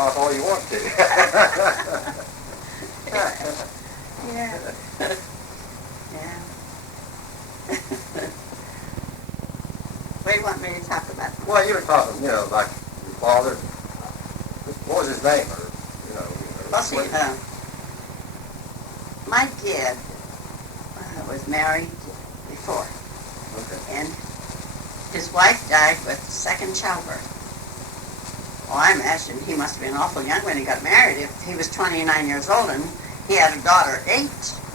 talk all you want to. Yeah. Yeah. What do you want me to talk about? Well, you were talking, like your father. What was his name? Or, Well, see, my dad was married before, okay. and his wife died with second childbirth. Well, I imagine he must have been awful young when he got married. If he was 29 years old and he had a daughter 8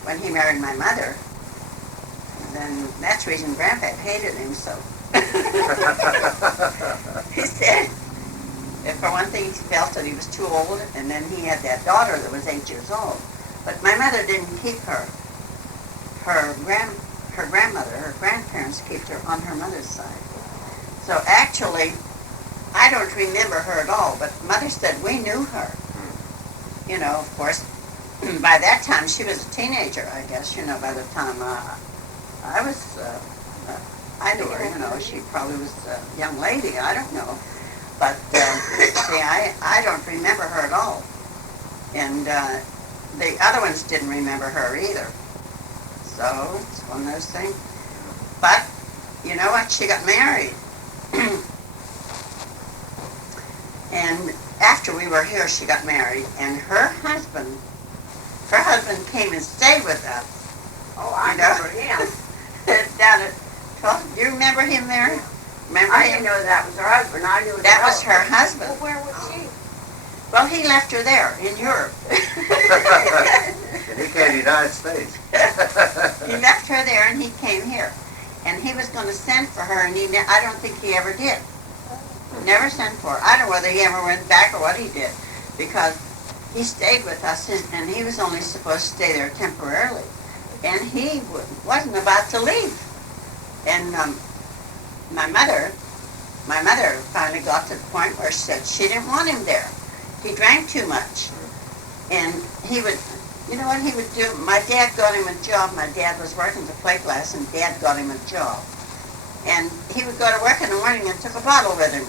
when he married my mother, then that's the reason Grandpa hated him so. He said, for one thing, he felt that he was too old, and then he had that daughter that was 8 years old. But my mother didn't keep her. Her grandmother, her grandparents kept her on her mother's side. So actually, I don't remember her at all, but Mother said we knew her. Of course, by that time she was a teenager, I guess, by the time I was, I knew her, she probably was a young lady, I don't know. But, see, I don't remember her at all. And the other ones didn't remember her either. So, it's one of those things. But, you know what, she got married. And after we were here, she got married, and her husband came and stayed with us. Oh, I remember him. Down at 12. Do you remember him, Mary? Remember I him? didn't know that was her husband. I knew That was her husband. Well, where was she? Well, he left her there in Europe. And he came to the United States. He left her there, and he came here. And he was going to send for her, and I don't think he ever did. Never sent for her. I don't know whether he ever went back or what he did, because he stayed with us, and he was only supposed to stay there temporarily. And he wasn't about to leave. And my mother finally got to the point where she said she didn't want him there. He drank too much. And he would, you know what he would do? My dad got him a job. My dad was working the plate glass, and Dad got him a job. And he would go to work in the morning and took a bottle with him.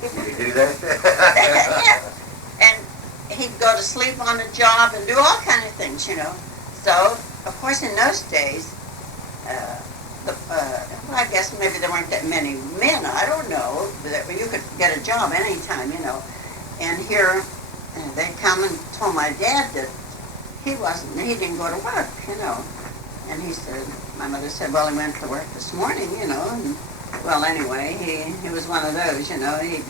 Did you do that? Yeah. And he'd go to sleep on the job and do all kind of things, So, of course, in those days, I guess maybe there weren't that many men, I don't know, that you could get a job anytime, And here, they come and told my dad that he didn't go to work, And he said, my mother said, well, he went to work this morning, and well, anyway, he was one of those, he'd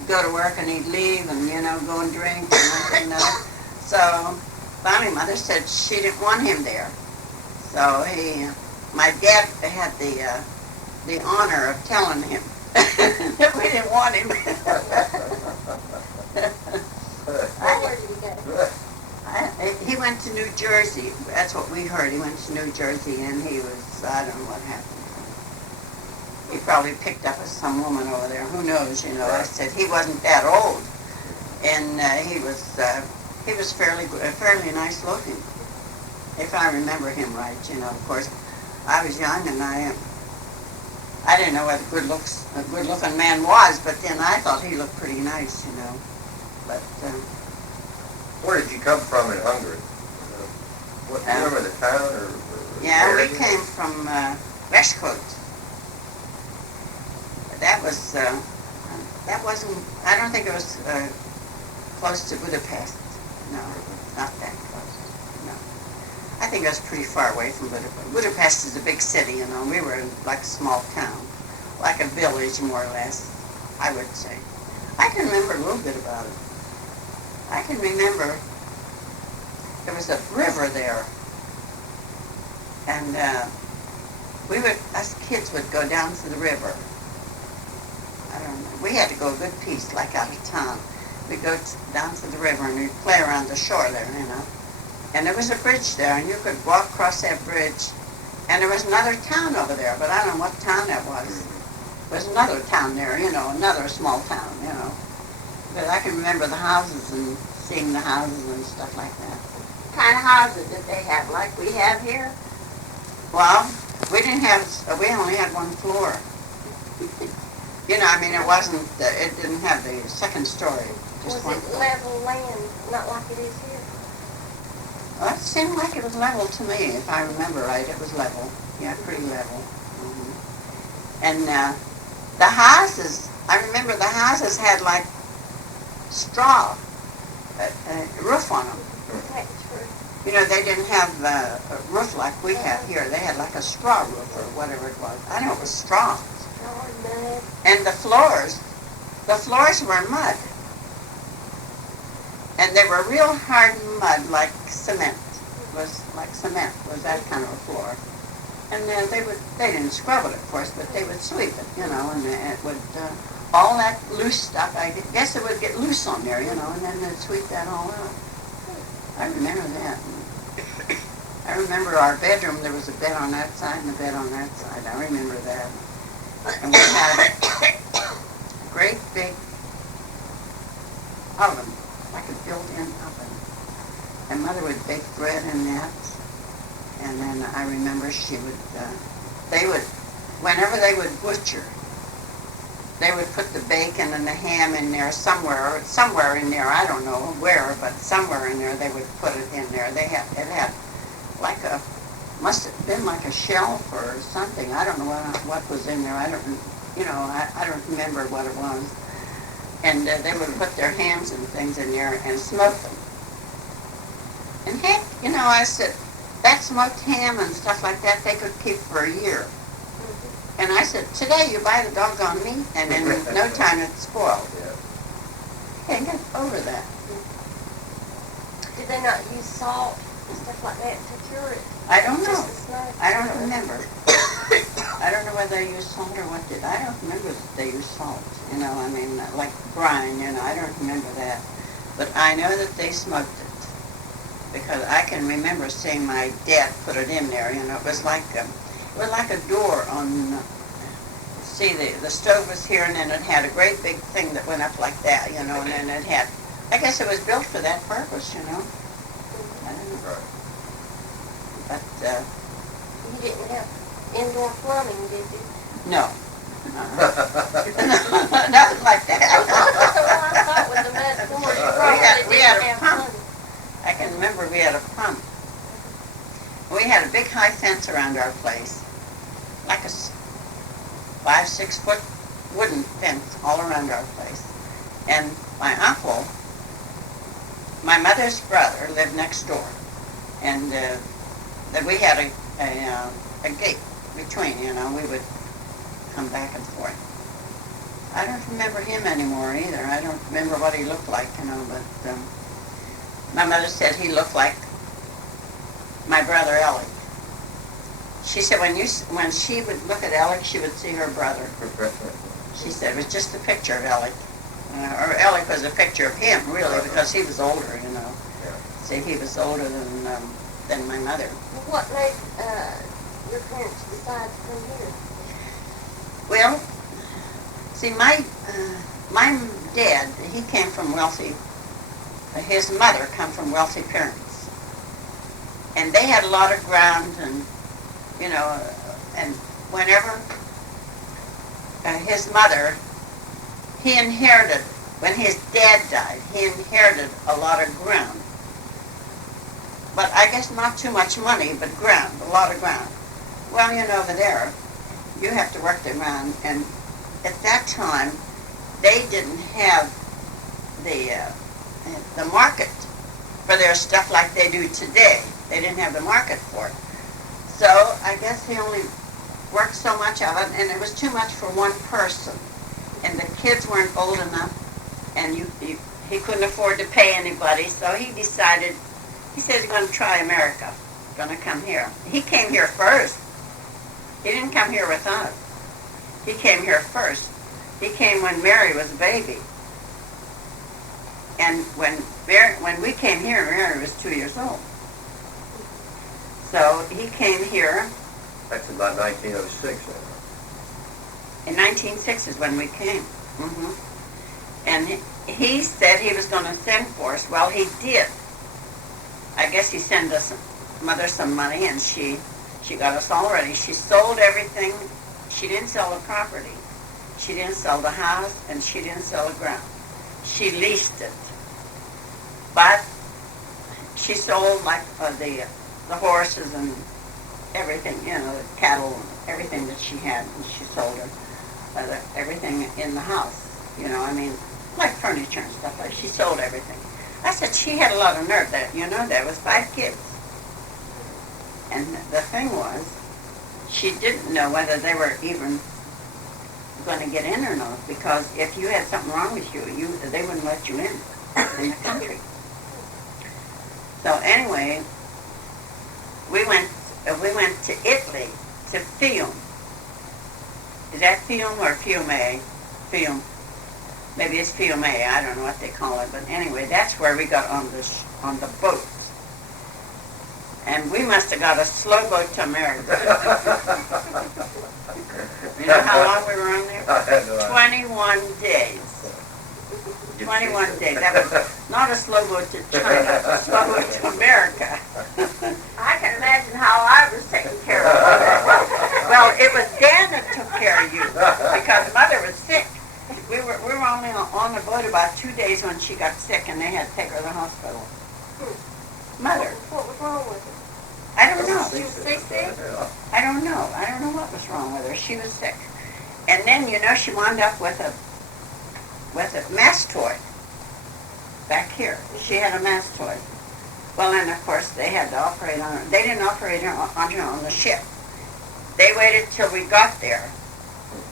go to work and he'd leave and, go and drink and So, finally, Mother said she didn't want him there. So my dad had the honor of telling him that we didn't want him. He went to New Jersey. That's what we heard. He went to New Jersey, and he was, I don't know what happened. He probably picked up with some woman over there. Who knows, I said he wasn't that old. And he was fairly nice looking, if I remember him right, Of course, I was young, and I didn't know what a good-looking man was, but then I thought he looked pretty nice, But where did you come from in Hungary? Do you remember the town or yeah, we area? came from Westcote. That wasn't. I don't think it was close to Budapest. No, not that close. No, I think it was pretty far away from Budapest. Budapest is a big city, We were in like a small town, like a village, more or less, I would say. I can remember a little bit about it. I can remember there was a river there, and us kids would go down to the river. I don't know. We had to go a good piece, like out of town. We'd go down to the river and we'd play around the shore there, And there was a bridge there, and you could walk across that bridge. And there was another town over there, but I don't know what town that was. There was another town there, another small town, But I can remember the houses and seeing the houses and stuff like that. What kind of houses did they have, like we have here? Well, we only had one floor. You know, I mean, it wasn't, it didn't have the second story. Just Was one it floor. level land, not like it is here? Well, it seemed like it was level to me, if I remember right. It was level. Yeah, pretty level. And the houses, I remember the houses had like straw roof on them. That's true. You know, they didn't have a roof like we have here. They had like a straw roof or whatever it was. I know it was straw. Straw and mud. And the floors were mud. And they were real hard mud, like cement. It was like cement, was that kind of a floor. And they didn't scrub it, of course, but they would sweep it, you know, and it would, all that loose stuff, I guess it would get loose on there, you know, and then they'd sweep that all out. I remember that. I remember our bedroom, there was a bed on that side and a bed on that side. I remember that. And we had a great big oven, like a built-in oven. And Mother would bake bread in that. And then I remember she would, whenever they would butcher, they would put the bacon and the ham in there somewhere in there, I don't know where, but somewhere in there they would put it in there. It had like must have been like a shelf or something. I don't know what was in there. I don't remember what it was. And they would put their hams and things in there and smoke them. And heck, you know, I said, that smoked ham and stuff like that, they could keep for a year. And I said, today you buy the doggone meat, and in no time it's spoiled. Yeah. Can't get over that. Did they not use salt and stuff like that to cure it? I don't know. Just the smoke? I don't remember. I don't know whether they used salt or what did. I don't remember that they used salt. You know, I mean, like brine, you know, I don't remember that. But I know that they smoked it. Because I can remember seeing my dad put it in there, you know, it was like a door on, see, the stove was here, and then it had a great big thing that went up like that, you know, and then it had, I guess it was built for that purpose, you know. I don't know. Right. But, You didn't have indoor plumbing, did you? no. Nothing like that. Well, I thought with the mud floors, you probably we had didn't a have pump. plumbing. I can remember we had a pump. We had a big high fence around our place, like a 5-6 foot wooden fence all around our place. And my uncle, my mother's brother, lived next door, and that we had a gate between. You know, we would come back and forth. I don't remember him anymore either. I don't remember what he looked like, you know, but. My mother said he looked like my brother Ellie. She said when she would look at Ellie, she would see her brother. She said it was just a picture of Ellie. Or Ellie was a picture of him, really, because he was older, you know. Yeah. See, he was older than my mother. What made your parents decide to come here? Well, see, my dad, he came from wealthy. His mother come from wealthy parents, and they had a lot of ground, and you know, and whenever his mother, he inherited, when his dad died, he inherited a lot of ground, but I guess not too much money, but ground, a lot of ground. Well, you know, over there, you have to work the ground, and at that time, they didn't have the market for their stuff like they do today. They didn't have the market for it. So I guess he only worked so much of it, and it was too much for one person. And the kids weren't old enough, and he couldn't afford to pay anybody, so he decided, he said he's going to try America, going to come here. He came here first. He didn't come here with us. He came here first. He came when Mary was a baby. And when we came here, Mary was 2 years old. So he came here. That's about 1906. In 1906 is when we came. And he said he was going to send for us. Well, he did. I guess he sent us, Mother, some money, and she got us all ready. She sold everything. She didn't sell the property. She didn't sell the house, and she didn't sell the ground. She leased it. But she sold like the horses and everything, the cattle and everything that she had, and she sold it. Everything in the house, like furniture and stuff like that. She sold everything. I said she had a lot of nerve. There was 5 kids. And the thing was, she didn't know whether they were even going to get in or not, because if you had something wrong with you, they wouldn't let you in the country. So anyway, we went to Italy to film. Is that film or fiume? Film. Maybe it's fiume. I don't know what they call it, but anyway, that's where we got on the boat. And we must have got a slow boat to America. You know how long we were on there? I had no idea. 21 days. 21 days. That was not a slow boat to China, a slow boat to America. I can imagine how I was taken care of. Well, it was Dan that took care of you because Mother was sick. We were only on the boat about 2 days when she got sick, and they had to take her to the hospital. Mother. What was wrong with her? I don't know. She was sick then? I don't know. I don't know what was wrong with her. She was sick. And then, she wound up with a mastoid back here. She had a mastoid. Well, and of course, they had to operate on her. They didn't operate on her on the ship. They waited till we got there,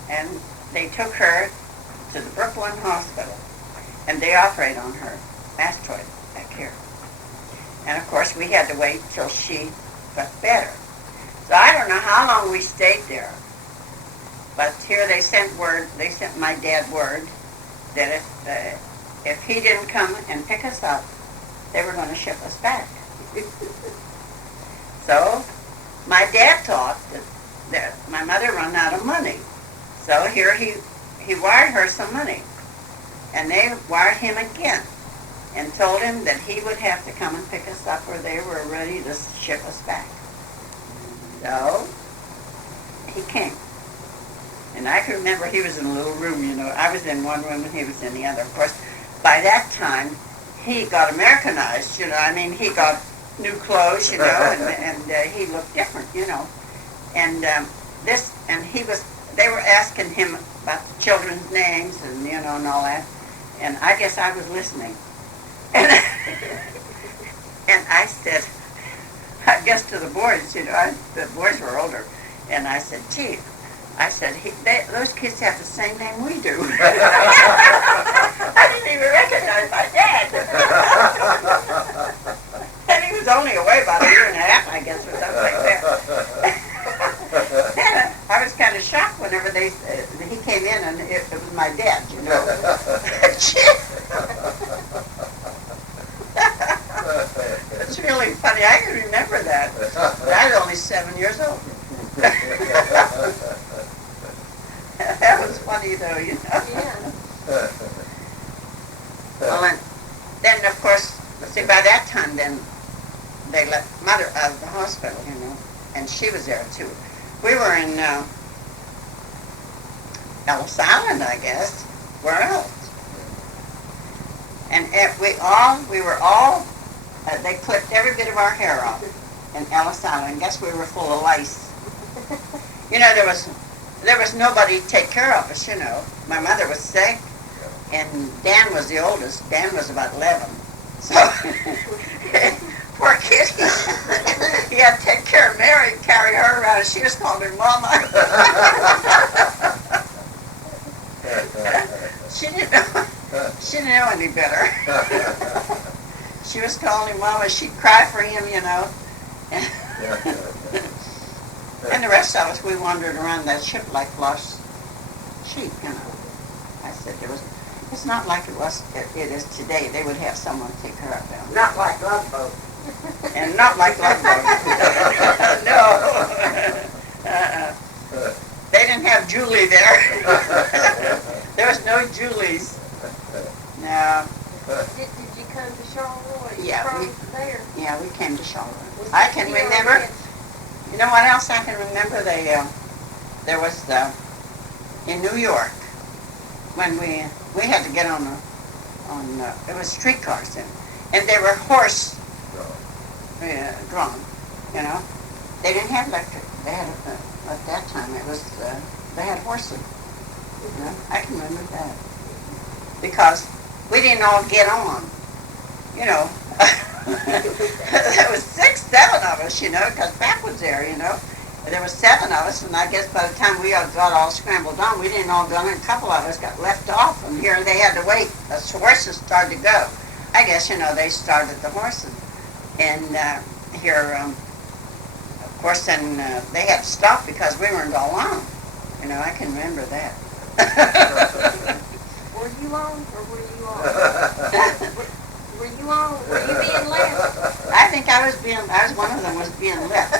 and they took her to the Brooklyn Hospital, and they operated on her mastoid back here. And of course, we had to wait till she got better. So I don't know how long we stayed there, but here they sent my dad word that if he didn't come and pick us up, they were going to ship us back. So my dad thought that my mother run out of money. So here he wired her some money, and they wired him again and told him that he would have to come and pick us up or they were ready to ship us back. So he came. And I can remember he was in a little room, I was in one room and he was in the other. Of course, by that time, he got Americanized, he got new clothes, and he looked different, And they were asking him about the children's names and, and all that. And I guess I was listening. And, and I said, I guess to the boys, the boys were older. And I said, gee, those kids have the same name we do. I didn't even recognize my dad. And he was only away about a year and a half, I guess, or something like that. And I was kind of shocked whenever he came in and it was my dad, It's really funny. I can remember that. But I was only 7 years old. That was funny, though, Yeah. Well, and then, of course, by that time, then, they let Mother out of the hospital, and she was there, too. We were in Ellis Island, I guess. Where else? And we were all, they clipped every bit of our hair off in Ellis Island. I guess we were full of lice. There was nobody to take care of us, My mother was sick, and Dan was the oldest. Dan was about 11. So, poor kid, he had to take care of Mary and carry her around. She was calling her Mama. She didn't know any better. She was calling him Mama. She'd cry for him, And the rest of us, we wandered around that ship like lost sheep, I said it's not like it is today. They would have someone take care of them. Not like Love Boat. And not like Love Boat. No. They didn't have Julie there. There was no Julies. No. Did you come to Charlotte? Or Yeah, from there? Yeah, we came to Charlotte. Was I it can here remember. again? You know what else I can remember? There was in New York, when we had to get on it was streetcars then, and they were horse drawn, you know. They didn't have electric. They had at that time it was they had horses. You know, I can remember that because we didn't all get on, you know. There was 6, 7 of us, you know, because Pat was there, you know. There was 7 of us, and I guess by the time we all got all scrambled on, we didn't all go on, and a couple of us got left off, and here they had to wait. The horses started to go. I guess, you know, they started the horses. And here, of course, then they had to stop because we weren't all on. You know, I can remember that. Were you on or were you on? Were you on? Were you being left? I think I was one of them was being left.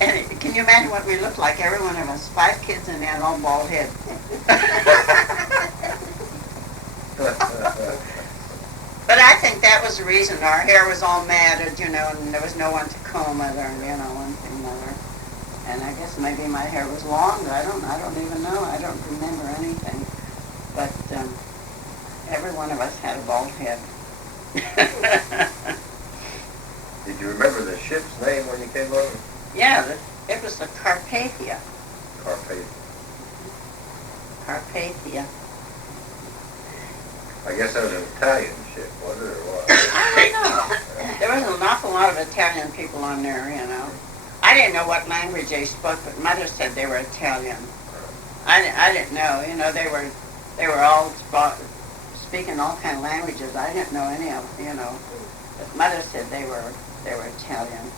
And can you imagine what we looked like? Every one of us, 5 kids and they had all bald heads. But I think that was the reason our hair was all matted, you know, and there was no one to comb it or, you know, one thing or another. And I guess maybe my hair was long. I don't even know. I don't remember anything. But every one of us had a bald head. Did you remember the ship's name when you came over? Yeah, it was the Carpathia. Carpathia. I guess that was an Italian ship, was it, or what? I don't know. There was an awful lot of Italian people on there, you know. I didn't know what language they spoke, but Mother said they were Italian. I didn't know, you know, they were all speaking all kind of languages. I didn't know any of them, you know. But Mother said they were Italian.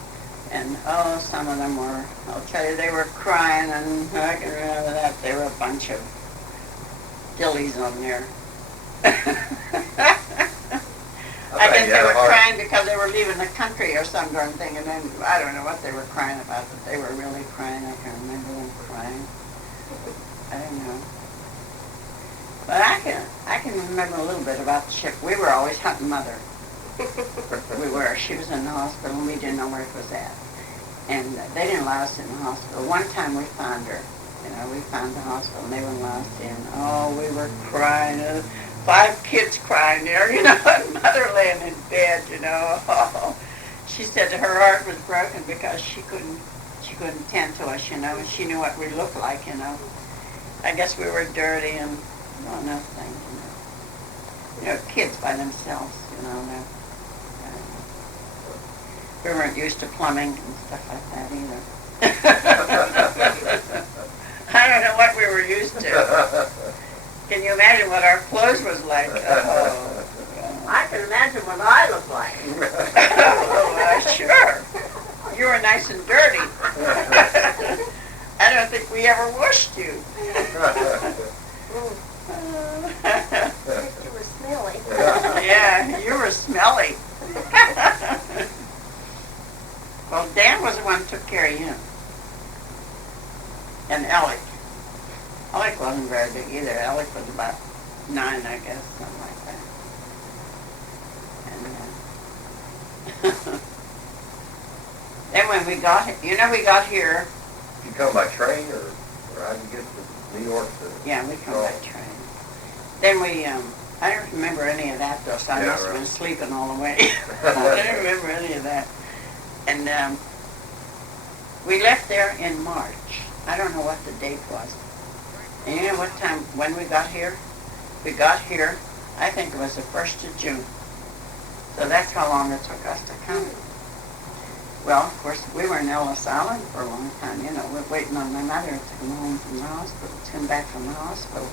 And, oh, some of them were, I'll tell you, they were crying, and I can remember that. They were a bunch of dillies on there. I guess they were crying because they were leaving the country or some darn thing, and then I don't know what they were crying about, but they were really crying. I can remember them crying. I don't know. But I can remember a little bit about the ship. We were always hunting Mother. We were. She was in the hospital, and we didn't know where it was at. And they didn't allow us in the hospital. One time we found her. You know, we found the hospital, and they wouldn't allow us in. Oh, we were crying. 5 kids crying there, you know, and Mother laying in bed, you know. Oh, she said her heart was broken because she couldn't tend to us, you know, and she knew what we looked like, you know. I guess we were dirty and all enough things, you know. You know, kids by themselves, you know. We weren't used to plumbing and stuff like that either. I don't know what we were used to. Can you imagine what our clothes was like? Oh, I can imagine what I look like. Sure. You were nice and dirty. I don't think we ever washed you. You were smelly. Yeah, you were smelly. Well, Dan was the one who took care of you. And Alec. Alec wasn't very big either. Alec was about 9, I guess, something like that. And then when we got here. You come by train, or how did you get to New York? Yeah, we come by train. Then I don't remember any of that, though, so I must have been sleeping all the way. I don't remember any of that. And we left there in March. I don't know what the date was. And you know what time, when we got here? We got here, I think it was the 1st of June. So that's how long it took us to come. Well, of course, we were in Ellis Island for a long time. You know, we're waiting on my mother to come home from the hospital, to come back from the hospital.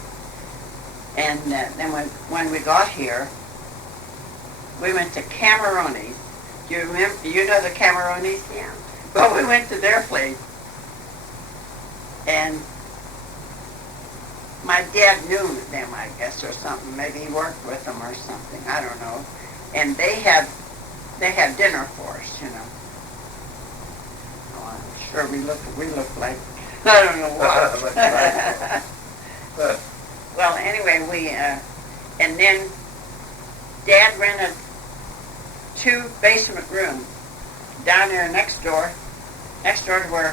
And then when we got here, we went to Cameroni. Do you remember? You know the Cameronis? Yeah. Well, we went to their place. And my dad knew them, I guess, or something. Maybe he worked with them or something. I don't know. And they had dinner for us, you know. Oh, I'm sure we looked like I don't know what. Well, anyway, and then Dad rented 2 basement rooms down there next door to where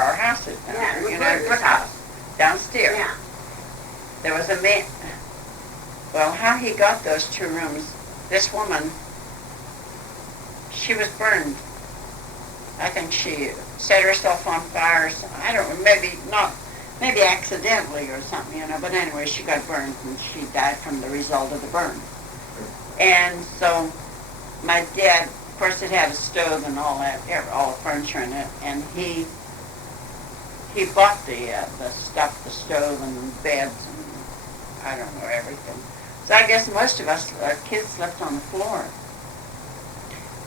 our house is. Yeah, You know, your house downstairs. Yeah. There was a man, well, how he got those 2 rooms, this woman, she was burned. I think she set herself on fire, I don't know, maybe accidentally or something, but anyway, she got burned and she died from the result of the burn. And so my dad, of course, it had a stove and all that, all the furniture in it, and he bought the stuff, the stove and beds and I don't know, everything. So I guess most of us kids slept on the floor.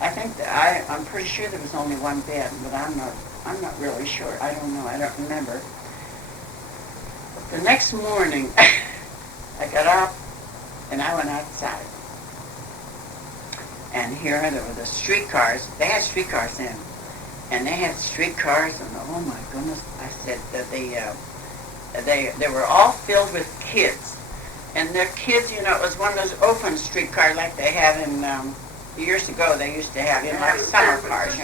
I think that I'm pretty sure there was only one bed, but I'm not really sure. I don't know. I don't remember. The next morning, I got up and I went outside. And here there were the streetcars. They had streetcars then. And they had streetcars, and oh my goodness, I said that they were all filled with kids. And their kids, it was one of those open streetcars like they had in, years ago, they used to have, like summer cars,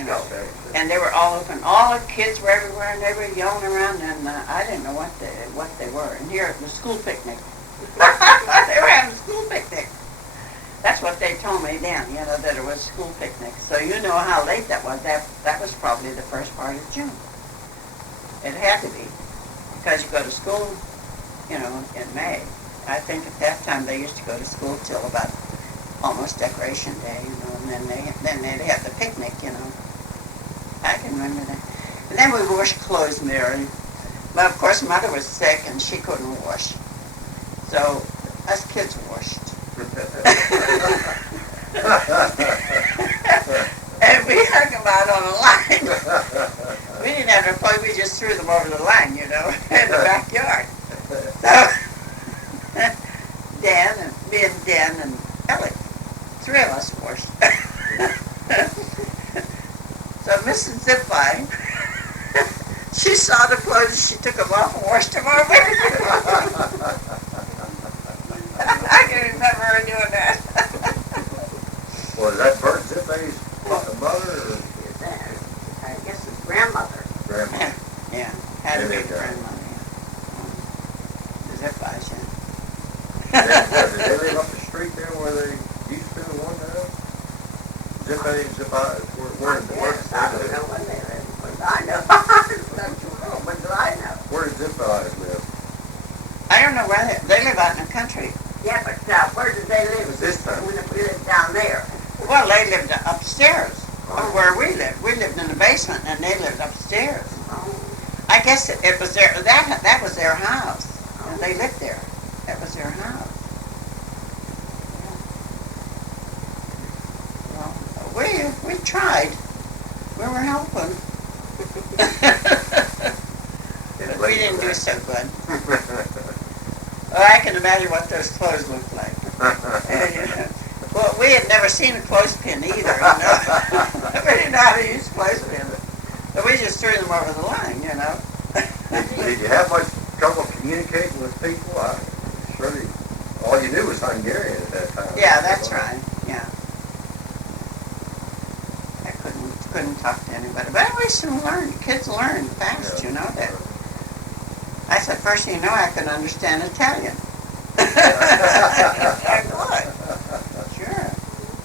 And they were all open. All the kids were everywhere, and they were yelling around, and I didn't know what they were. And here it was school picnic. They were having a school picnic. That's what they told me then, that it was school picnic. So you know how late that was. That was probably the first part of June. It had to be, because you go to school, in May. I think at that time they used to go to school till about almost Decoration Day, and then they'd have the picnic, I can remember that. And then we washed clothes, Mary. But of course, Mother was sick and she couldn't wash, so us kids washed. And we hung them out on a line. We didn't have no clothes, we just threw them over the line, in the backyard. So Dan and Ellie, 3 of us washed. So Mrs. Zipline, she saw the clothes, she took them off and washed them over. I can remember her doing that. Was that Bert Zippy's mother or? I guess his grandmother. Grandma. Yeah, had to be grandmother. Zippies, yeah. Did they live up the street there where they used to one time? Zippies, where Yes, I don't know when they lived, but I know. Not too long, but I know. where did Zippies live? I don't know where they live out in the country. Yeah, but where did they live? Was this time? When we lived down there. Well, they lived upstairs, or where we lived. We lived in the basement, and they lived upstairs. Oh. I guess it was their that was their house, and they lived there. That was their house. Yeah. Well, we tried. We were helping, but we didn't do so good. Well, I can imagine what those clothes looked like. And, well, we had never seen a clothespin either. We didn't know how to use clothespins. But we just threw them over the line, Did you have much trouble communicating with people? Surely all you knew was Hungarian at that time. Yeah, that's right. Yeah. I couldn't talk to anybody. But we soon learned. Kids learn fast, that. I said, first thing you know, I can understand Italian. I could. Sure.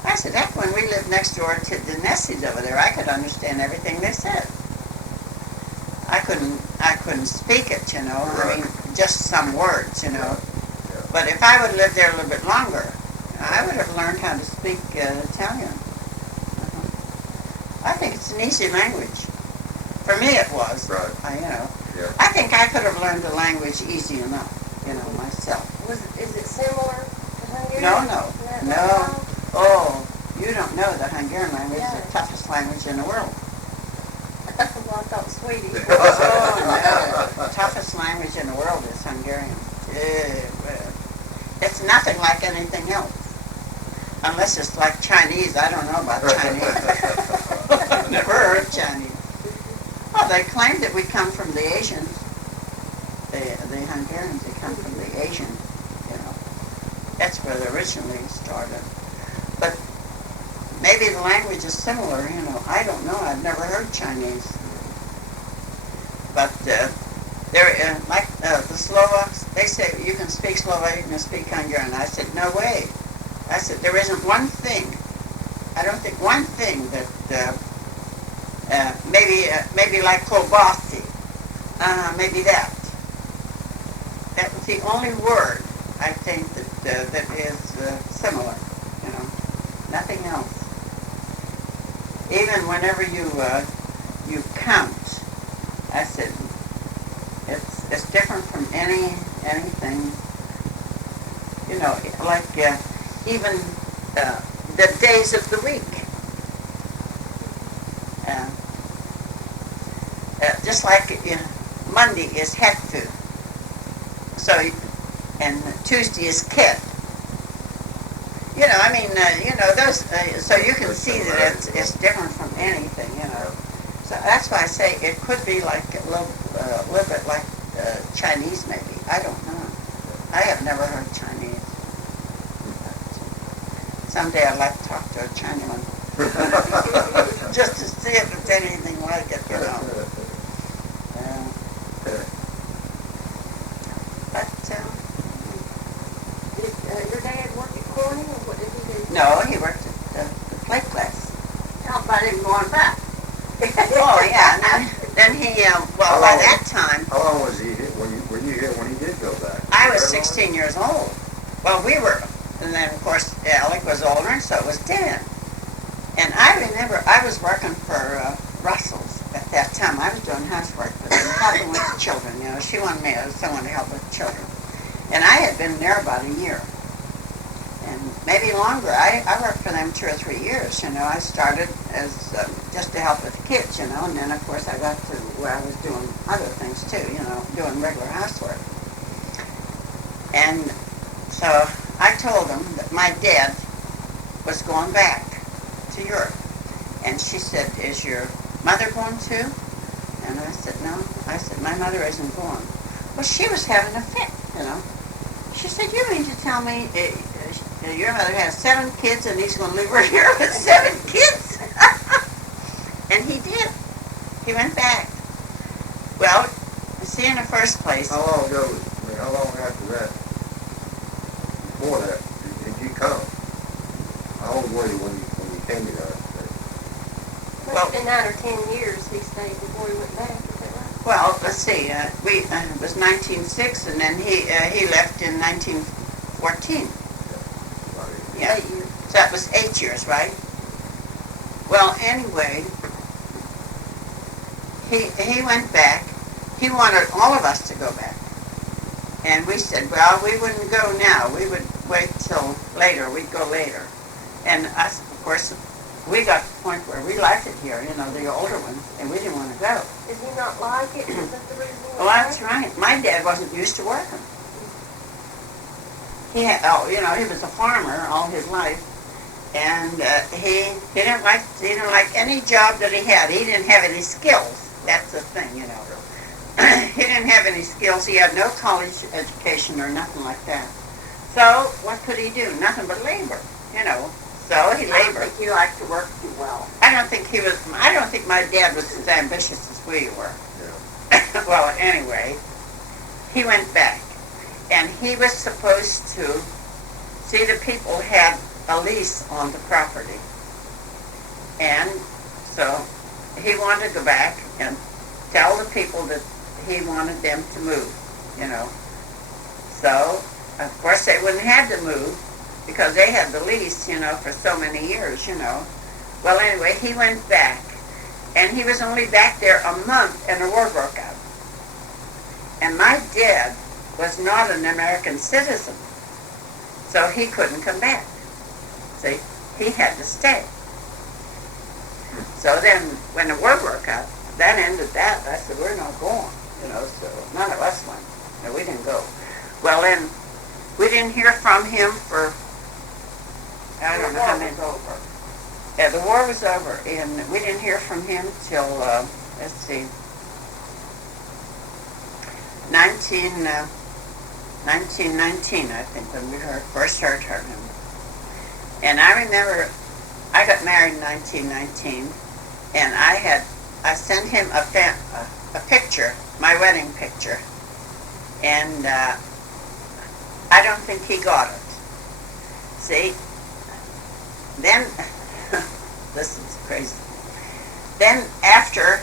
I said, heck, when we lived next door to the Nessies over there, I could understand everything they said. I couldn't speak it, Right. I mean, just some words, Yeah. But if I would have lived there a little bit longer, I would have learned how to speak Italian. I think it's an easy language. For me it was. Right. Yeah. Yeah. I think I could have learned the language easy enough, myself. Is it similar to Hungarian? No. Oh, you don't know the Hungarian language is Yeah. the toughest language in the world. Well, I thought Swedish. Oh, no. The toughest language in the world is Hungarian. It's nothing like anything else. Unless it's like Chinese. I don't know about Chinese. Never heard of Chinese. Well, they claim that we come from the Asians. The Hungarians, they come from the Asian, That's where they originally started. But maybe the language is similar, I don't know. I've never heard Chinese. But like the Slovaks, they say you can speak Slovak, you can speak Hungarian. I said, no way. I said, there isn't one thing. I don't think one thing that maybe like klobasi, maybe that. That was the only word I think that is similar. You know, nothing else. Even whenever you count, I said it's different from anything. You know, like even the days of the week. Just like Monday is hettu, so and Tuesday is kit. You know, I mean, you know those. So you can see that it's different from anything. You know, so that's why I say it could be like a little bit like Chinese, maybe. I don't know. I have never heard Chinese. Someday I'd like to talk to a Chinaman just to see if it's anything like it. You know. But Did your dad work at Corning, or what did he do? no, he worked at the plate press. How about him going back? Oh yeah, and then he well by that time How long was he here? Were you here when he did go back? I was Very long? 16 years old. Well, we were, and then of course Alec was older, and so was Dan. And I remember I was working for Russell's at that time. I was doing housework for them, helping with the children. You know, she wanted me as someone to help with the children, and I had been there about a year, and maybe longer. I worked for them 2 or 3 years. You know, I started as just to help with the kids. You know, and then of course I got to where I was doing other things too. You know, doing regular housework. And so I told them that my dad was going back to Europe. And she said, is your mother going too? And I said, no. I said, my mother isn't going. Well, she was having a fit, you know. She said, you mean to tell me your mother has 7 kids and he's going to leave her here with 7 kids? And he did. He went back. Well, see, in the first place... How long ago how long after that, before that, did you come? How old were you when you came to us? Must have been 9 or 10 years he stayed before he went back, is that right? Well, let's see. It was 1906, and then he left in 1914. Yeah. 8 years. So that was 8 years, right? Well, anyway, he went back. He wanted all of us to go back. And we said, well, we wouldn't go now. We would wait till later. We'd go later. And us, of course, we got to the point where we liked it here, you know, the older ones, and we didn't want to go. Did he not like it? Is that the reason he Well, went that's back? right. My dad wasn't used to working. He had, you know, he was a farmer all his life, and he didn't like any job that he had. He didn't have any skills. That's the thing, you know. He didn't have any skills. He had no college education or nothing like that. So what could he do? Nothing but labor, you know. So he I don't labored. think you like to work too well. I don't think my dad was as ambitious as we were. Yeah. Well, anyway, he went back, and he was supposed to see the people had a lease on the property, and so he wanted to go back and tell the people that he wanted them to move, you know. So, of course, they wouldn't have to move because they had the lease, you know, for so many years, you know. Well, anyway, he went back, and he was only back there a month, and the war broke out. And my dad was not an American citizen, so he couldn't come back. See, he had to stay. So then, when the war broke out, that ended that. I said, we're not going, you know, so none of us went. No, we didn't go. Well, then, we didn't hear from him for, I don't know how many. Over. Yeah, the war was over, and we didn't hear from him till, let's see, 1919, I think, when we first heard him. And I remember I got married in 1919, and I sent him a picture my wedding picture, and I don't think he got it. See, then, this is crazy. Then after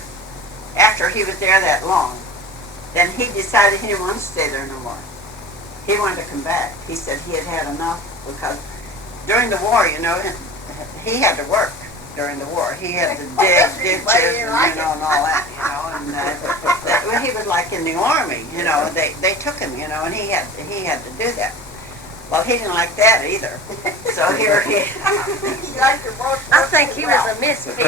he was there that long, then he decided he didn't want to stay there no more. He wanted to come back. He said he had had enough because during the war, you know, he had to work during the war. He had to dig ditches, and, and all that, and he was like in the army, they took him, and he had to do that. Well, he didn't like that either. So here he... I think he was a misfit.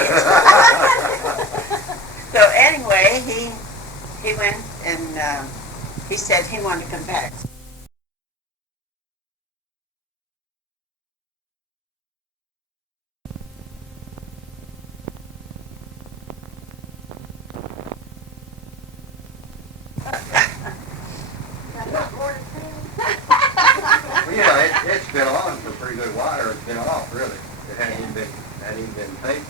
So anyway, he went and he said he wanted to come back. Well, yeah, it's been on for a pretty good while, or it's been off, really. It hadn't even been taped.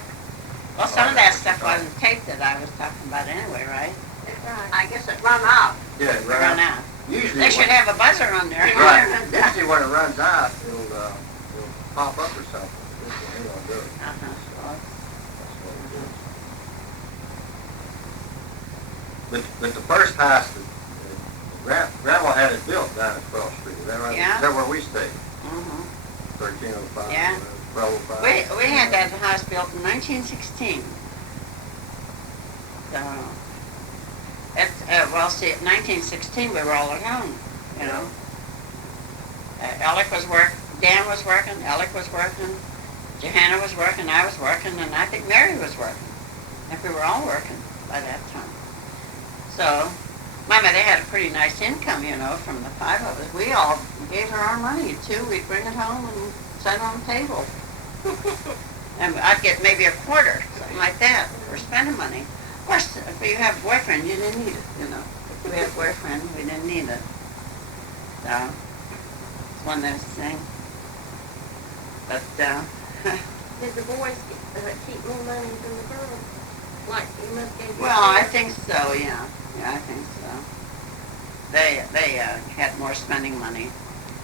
Well, some of that stuff wasn't taped that I was talking about anyway, right? I guess it run out. Yeah, it Run out. Usually, They should have a buzzer on there. right. Usually when it runs out, it'll pop up or something. This one ain't gonna do it. Uh-huh. That's what it is. But the first house that Grandma had it built down at 12th Street. Is that right? Yeah. Is that where we stayed? Mm-hmm. 1305? Yeah. 1205? We had that house built in 1916. So, well, see, in 1916 we were all alone, Alec was Dan was working, Alec was working, Johanna was working, I was working, and I think Mary was working. I think we were all working by that time. So, my mother had a pretty nice income, from the five of us. We all gave her our money, too. We'd bring it home and set it on the table. And I'd get maybe a quarter, something like that, for spending money. Of course, if you have a boyfriend, you didn't need it, If we had a boyfriend, we didn't need it. So, it's one of those things. But, Did the boys keep more money than the girls? Like, you must give well, I think so, yeah. Yeah, I think so. They had more spending money,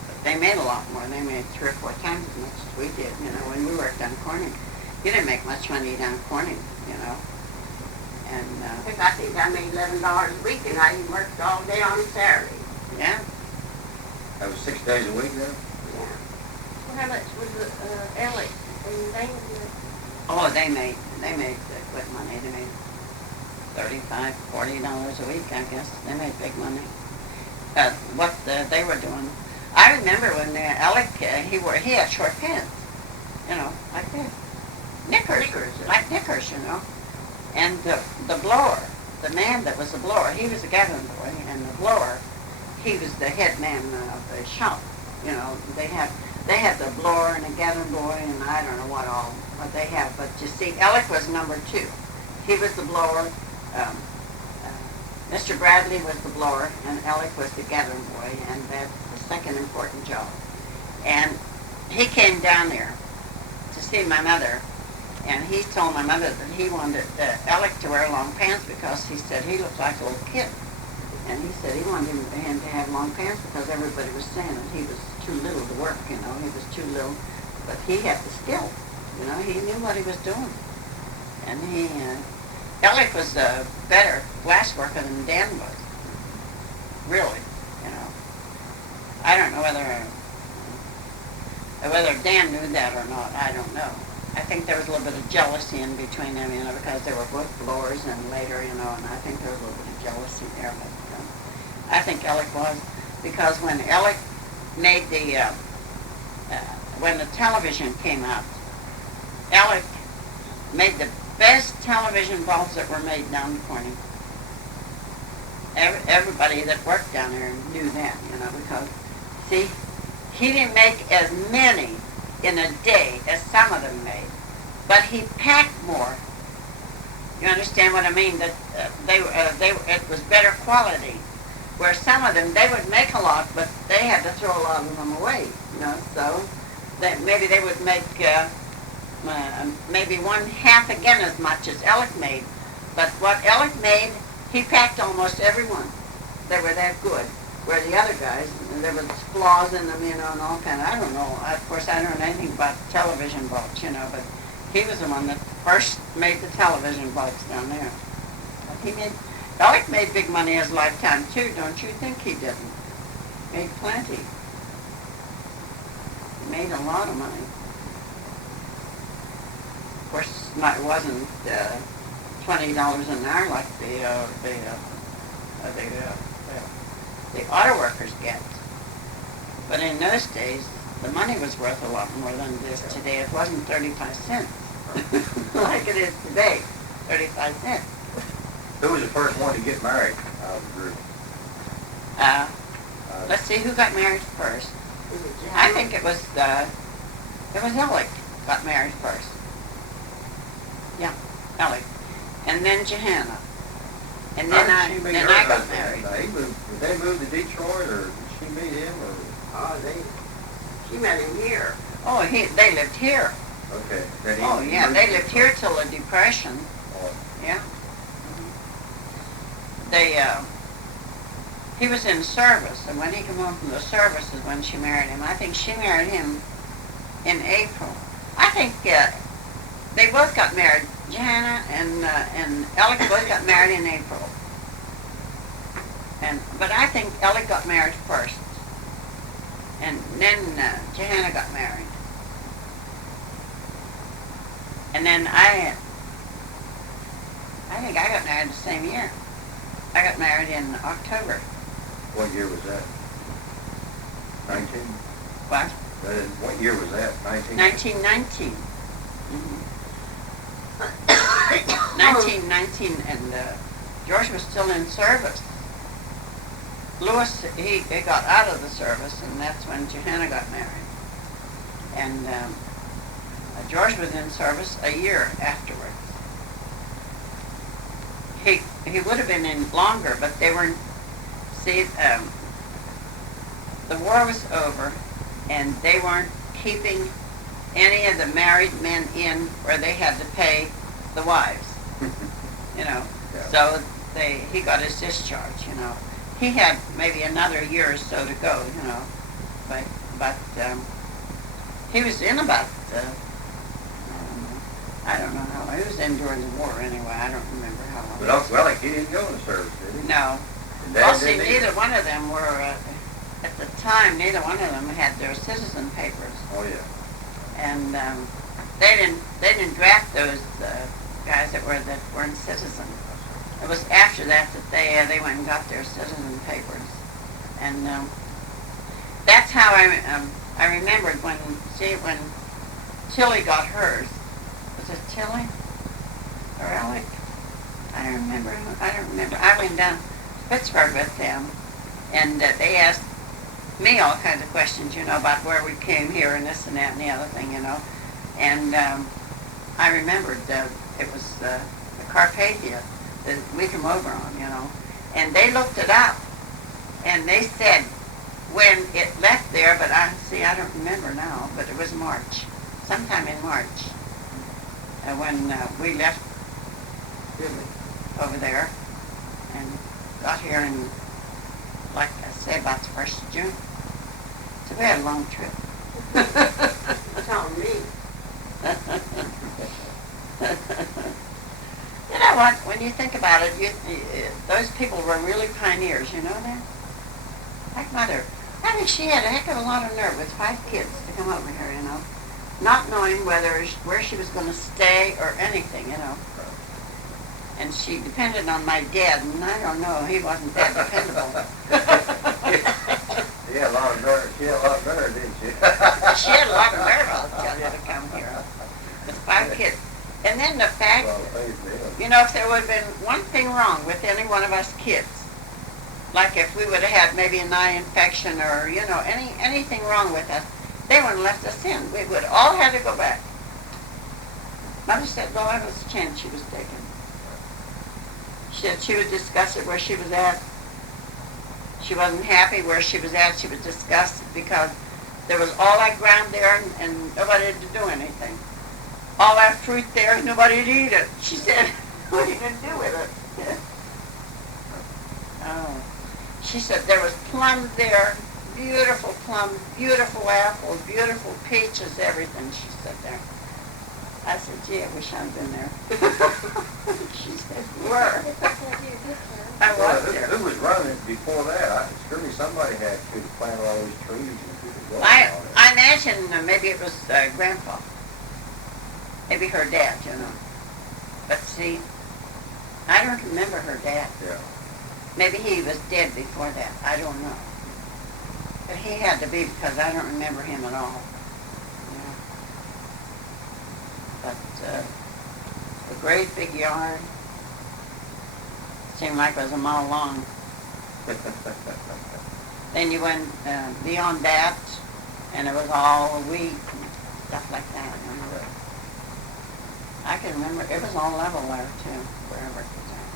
but they made a lot more. They made 3 or 4 times as much as we did, when we worked on Corning. You didn't make much money down Corning, And, I think I made $11 a week, and I worked all day on Saturday. yeah. That was 6 days a week then? Yeah. Well, how much was it, Alex and Dan? Oh, they made good money. They made $35, $40 a week, I guess. They made big money. What they were doing. I remember when Alec, he had short pants, like this. Knickers, like knickers, And the blower, the man that was the blower, he was a gathering boy, and the blower, he was the head man of the shop. They had the blower and a gathering boy, and I don't know what they have. But you see, Alec was number 2. He was the blower. Mr. Bradley was the blower, and Alec was the gathering boy, and that's the second important job. And he came down there to see my mother, and he told my mother that he wanted Alec to wear long pants because he said he looked like a little kid. And he said he wanted him to have long pants because everybody was saying that he was too little to work, he was too little. But he had the skill, he knew what he was doing. And Alec was a better glass worker than Dan was. Really, I don't know whether Dan knew that or not, I don't know. I think there was a little bit of jealousy in between them, because they were both blowers, and later, and I think there was a little bit of jealousy there. But I think Alec was, because when Alec made when the television came out, Alec made the best television bulbs that were made down in Corning. Everybody that worked down there knew that, because, see, he didn't make as many in a day as some of them made, but he packed more. You understand what I mean? That it was better quality. Where some of them, they would make a lot, but they had to throw a lot of them away. So maybe they would make maybe 1/2 again as much as Alec made. But what Alec made, He packed almost everyone. They were that good. Where the other guys, there was flaws in them, and all kind of, I don't know. Of course, I don't know anything about television bulbs, but he was the one that first made the television bulbs down there. But Alec made big money his lifetime, too. Don't you think he didn't? Made plenty. He made a lot of money. Of course, it wasn't $20 an hour like the auto workers get. But in those days, the money was worth a lot more than it is today. It wasn't 35 cents like it is today, 35 cents. Who was the first one to get married out of the group? Let's see who got married first. I think it was Alec got married first. Yeah, Alec. And then Johanna. And then I got married. Did they move to Detroit, or did she meet him, or? She met him here. Oh, they lived here. Okay. Oh, yeah, they lived here till the Depression. Oh. Yeah. He was in service, and when he came home from the service is when she married him. I think she married him in April. I think they both got married. Johanna and Alec both got married in April. But I think Alec got married first. And then Johanna got married. And then I think I got married the same year. I got married in October. What year was that? 19? What? What year was that? 1919. Mm-hmm. 1919, and George was still in service. Louis, he got out of the service, and that's when Johanna got married. And George was in service a year afterwards. He would have been in longer, but they weren't. See, the war was over, and they weren't keeping any of the married men in where they had to pay the wives. Yeah. So he got his discharge. He had maybe another year or so to go. But he was in about I don't know how long. He was in during the war anyway. I don't remember how long. But Uncle Alec, he didn't go in the service, did he? No. Well, see, neither one of them were, at the time, neither one of them had their citizen papers. Oh, yeah. And they didn't draft those guys that weren't citizens. It was after that they went and got their citizen papers. And that's how I remembered when Tilly got hers. Was it Tilly or Alec? I don't remember. I went down to Pittsburgh with them, and they asked me all kinds of questions, about where we came here and this and that and the other thing, And I remembered it was the Carpathia that we come over on, And they looked it up, and they said when it left there, but I don't remember now, but it was March, sometime in March, when we left over there and got here in, like I say, about the 1st of June. So we had a long trip. Tell me. You know what? When you think about it, those people were really pioneers. You know that? Like Mother. I think she had a heck of a lot of nerve with 5 kids to come over here. Not knowing where she was going to stay or anything. And she depended on my dad, and I don't know, he wasn't that dependable. She had a lot of nerve, didn't she? She had a lot of nerve, I'll tell you, to come here. With 5 kids. And then the fact, if there would have been one thing wrong with any one of us kids, like if we would have had maybe an eye infection or, anything wrong with us, they wouldn't have left us in. We would all had to go back. Mother said, well, that was a chance she was taking. She said she would discuss it where she was at. She wasn't happy where she was at. She would discuss it because there was all that ground there and nobody had to do anything. All that fruit there, nobody had to eat it. She said, what are you going to do with it? Oh. She said there was plums there, beautiful plums, beautiful apples, beautiful peaches, everything, she said there. I said, gee, I wish I'd been there. She said, you were. I Well, was there. who was running before that? Surely somebody had to plant all these trees and keep it going. I imagine maybe it was Grandpa. Maybe her dad, you know. But see, I don't remember her dad. Yeah. Maybe he was dead before that. I don't know. But he had to be because I don't remember him at all. You know. But a great big yard. Seemed like it was a mile long. Then you went beyond that, and it was all wheat and stuff like that. You know. I can remember it was all level there too, wherever it was at.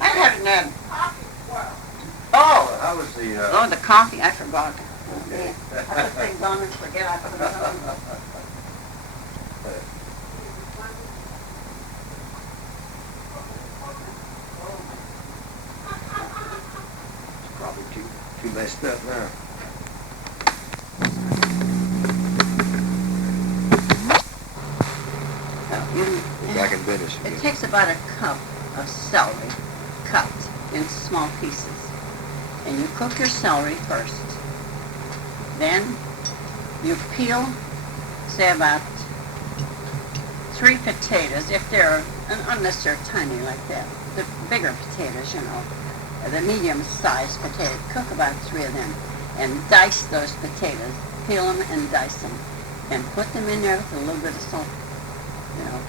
I haven't had. Oh, How was the? oh, the coffee! I forgot. Okay. I put things on and forget I put it on. Probably too messed up now. We're back in business It again. takes about a cup of celery cut into small pieces. And you cook your celery first. Then you peel, say about 3 potatoes, if they're, unless they're tiny like that. The bigger potatoes, you know, the medium-sized potato, cook about 3 of them. And dice those potatoes, peel them and dice them. And put them in there with a little bit of salt, you know,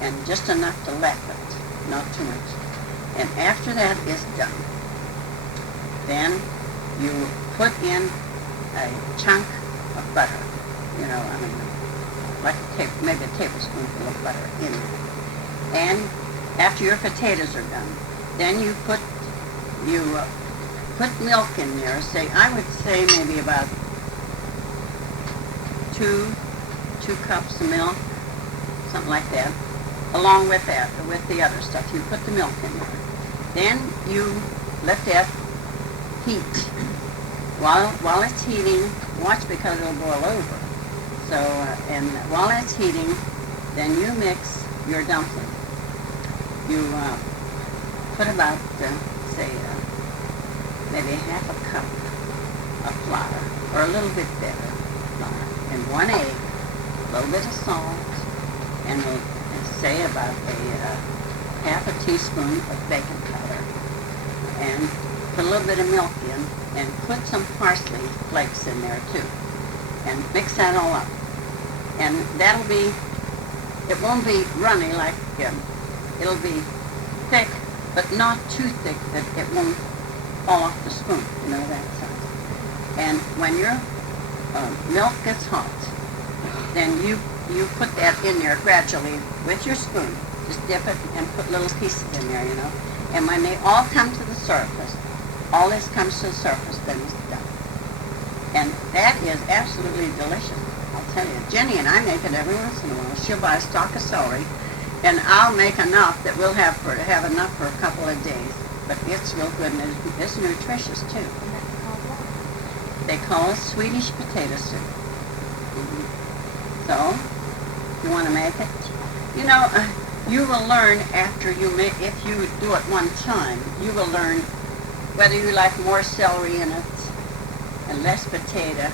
and just enough to lap it, not too much. And after that is done, then you put in a chunk of butter, you know, I mean, like maybe a tablespoonful of butter in it. And after your potatoes are done, then you put milk in there. Say, I would say maybe about two cups of milk, something like that. Along with that, with the other stuff, you put the milk in there. Then you let that heat. While it's heating, watch because it'll boil over. So, and while it's heating, then you mix your dumpling. You put about, say, maybe half a cup of flour, or a little bit better flour, and 1 egg, a little bit of salt, and say about half a teaspoon of baking powder, and put a little bit of milk in, and put some parsley flakes in there too, and mix that all up. And that'll be, it won't be runny like, it'll be thick, but not too thick that it won't fall off the spoon, you know, that size. And when your milk gets hot, then you put that in there gradually with your spoon. Just dip it and put little pieces in there, you know. And when they all come to the surface, all this comes to the surface, then it's done. And that is absolutely delicious. I'll tell you. Jenny and I make it every once in a while. She'll buy a stalk of celery, and I'll make enough that we'll have enough for a couple of days. But it's real good, and it's nutritious too. They call it Swedish potato soup. So, you want to make it? You know, you will learn after you make, if you do it one time, you will learn whether you like more celery in it and less potato,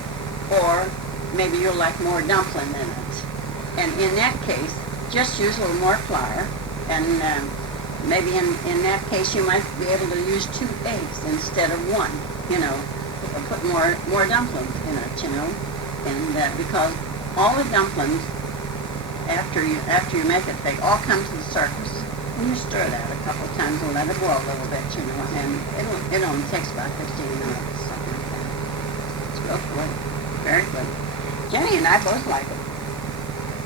or maybe you'll like more dumpling in it. And in that case, just use a little more flour, and maybe in that case you might be able to use 2 eggs instead of 1, you know, put more dumplings in it, you know, and because all the dumplings, after you make it, they all come to the surface. And you stir that a couple of times and let it boil a little bit, you know, and it only takes about 15 minutes, something like that. It's real good, very good. Jenny and I both like it.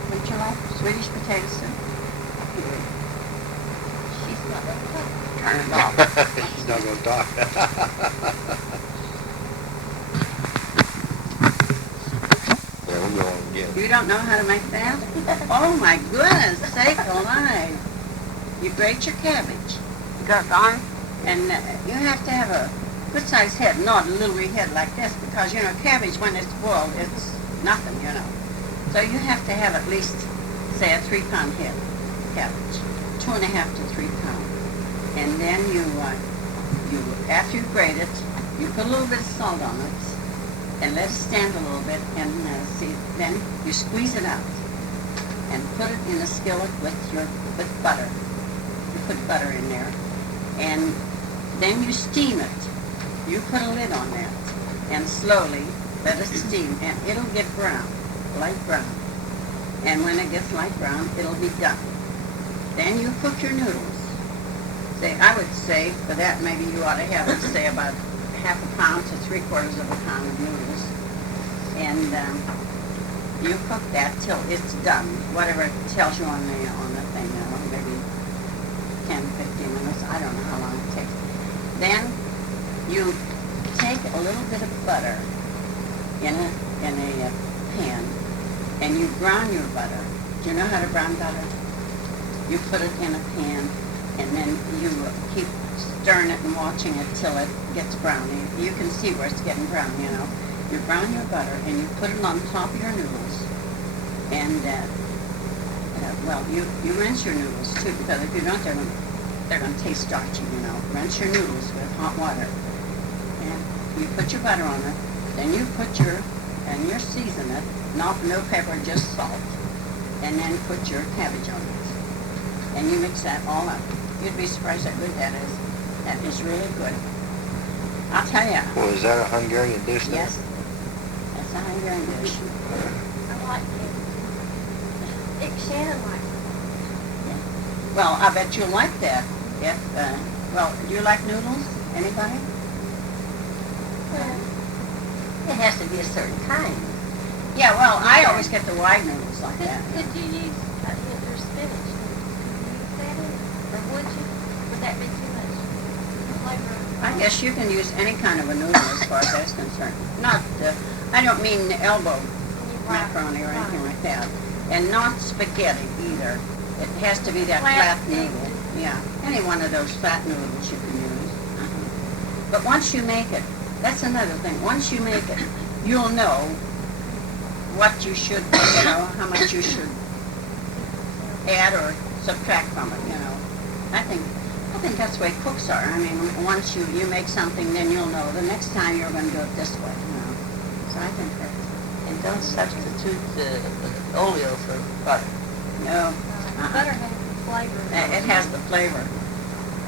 Don't you like Swedish potato soup? She's not going to talk. Turn it off. She's not going to talk. Yeah, we'll go on again. You don't know how to make that? Oh my goodness, sake alive. You grate your cabbage. got it on, and you have to have a good-sized head, not a little wee head like this, because, you know, cabbage, when it's boiled, it's nothing, you know. So you have to have at least, say, a 3-pound head cabbage, 2.5 to 3 pounds. And then you after you grate it, you put a little bit of salt on it, and let it stand a little bit, and then you squeeze it out, and put it in a skillet with butter. You put butter in there, and then you steam it. You put a lid on that, and slowly let it steam, and it'll get brown, light brown. And when it gets light brown, it'll be done. Then you cook your noodles. I would say, for that, maybe you ought to have, say, about 1/2 pound to 3/4 of a pound of noodles. And you cook that till it's done, whatever it tells you on the thing, you know, maybe 10, 15 minutes. I don't know how long it takes. Then you take a little bit of butter in a pan, and you brown your butter. Do you know how to brown butter? You put it in a pan, and then you keep stirring it and watching it till it gets brown. You can see where it's getting brown, you know. You brown your butter, and you put it on top of your noodles. And, well, you rinse your noodles, too, because if you don't, they're going to taste starchy, you know. Rinse your noodles with hot water. And you put your butter on it. Then you put you season it. No pepper, just salt. And then put your cabbage on it. And you mix that all up. You'd be surprised how good that is. That is really good. I'll tell you. Well, is that a Hungarian dish then? Yes. That's a Hungarian dish. I like it. Shannon likes it. Well, I bet you'll like that. Well, do you like noodles? Anybody? Well, it has to be a certain kind. Yeah, well, I always get the wide noodles like that. Could you use, there's spinach, could you use that in it? Or would you? Would that be too much flavor? I guess you can use any kind of a noodle as far as that's concerned. Not, I don't mean the elbow macaroni or anything like that. And not spaghetti either. It has to be that flat noodle. Yeah, any one of those flat noodles you can use. But once you make it, that's another thing. Once you make it, you'll know what you should, you know, how much you should add or subtract from it, you know. I think that's the way cooks are. I mean, once you make something, then you'll know the next time you're going to do it this way, you know. So I think that. And don't substitute the oleo for butter. No. Butter has the flavor. It has the flavor.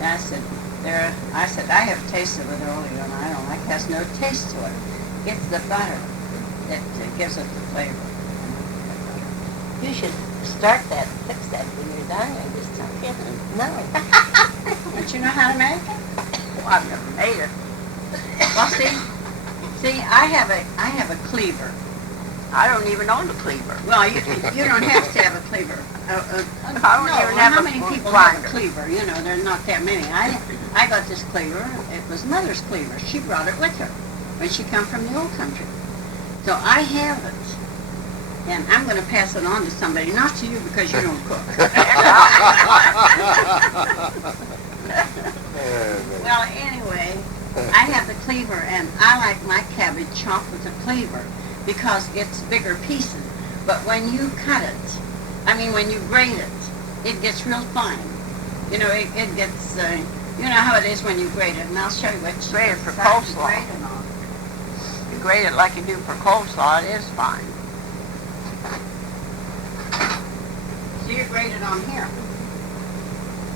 I said, I have tasted it earlier, and I don't like it. It has no taste to it. It's the butter that gives it the flavor. You should start that, fix that when you're done, and just tell Kevin, no. Don't you know how to make it? Well, I've never made it. Well, see, I have a cleaver. I don't even own a cleaver. Well, you don't have to have a cleaver. I don't even Well, have how a many people grinder. have a cleaver? You know, there's not that many. I got this cleaver. It was Mother's cleaver. She brought it with her when she come from the old country. So I have it, and I'm going to pass it on to somebody, not to you because you don't cook. Well, anyway, I have the cleaver, and I like my cabbage chopped with a cleaver because it's bigger pieces. But when you cut it, when you grate it, it gets real fine. You know, it gets, you know how it is when you grate it, and I'll show you which Grate it for side to coleslaw. grate it on. You grate it like you do for coleslaw, it is fine. So you grate it on here.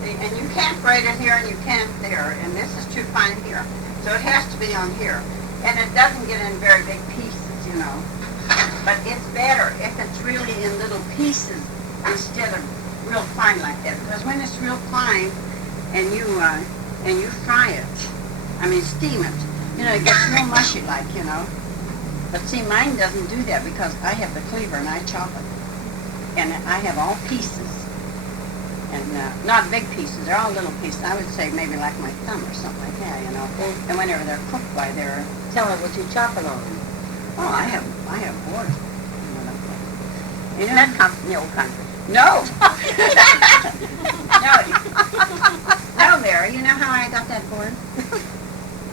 See, and you can't grate it here and you can't there, and this is too fine here. So it has to be on here. And it doesn't get in very big pieces, you know. But it's better if it's really in little pieces instead of real fine like that. Because when it's real fine and you fry it, steam it, you know, it gets real mushy like, you know. But see, mine doesn't do that because I have the cleaver and I chop it. And I have all pieces. And not big pieces, they're all little pieces. I would say maybe like my thumb or something like that, you know. And whenever they're cooked by they're... Tell her what you're chopping on. Oh, I have boards. You know, That comes from the old country. no. No. Well, Mary, you know how I got that board?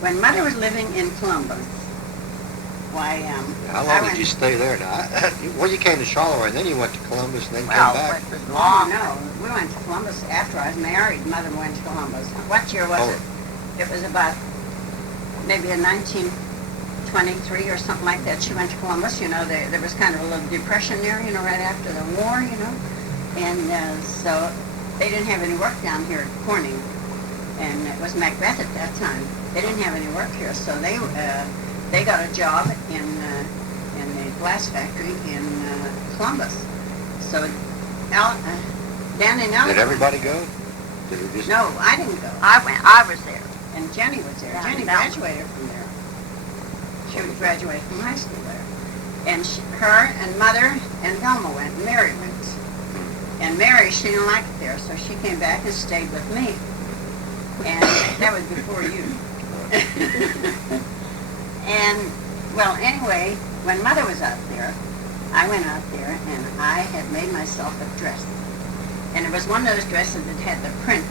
When Mother was living in Columbus, why, How I long went- did you stay there now? Well, you came to Charleroi, and then you went to Columbus, and then Well, came back. it was Oh, long. no, we went to Columbus after I was married. Mother went to Columbus. What year was Oh. it? It was about maybe in 1923 or something like that. She went to Columbus. You know, there was kind of a little depression there, you know, right after the war, you know. And so they didn't have any work down here at Corning. And it was Macbeth at that time. They didn't have any work here, so they got a job in the glass factory in Columbus. So Dan and Ella. Did everybody go? Did it just... No, I didn't go. I was there. And Jenny was there. Yeah, Jenny Velma. graduated from there. She would graduate from high school there. And her and Mother and Velma went, and Mary went. And Mary, she didn't like it there, so she came back and stayed with me. And that was before you. And, well, anyway, when Mother was out there, I went out there and I had made myself a dress. And it was one of those dresses that had the print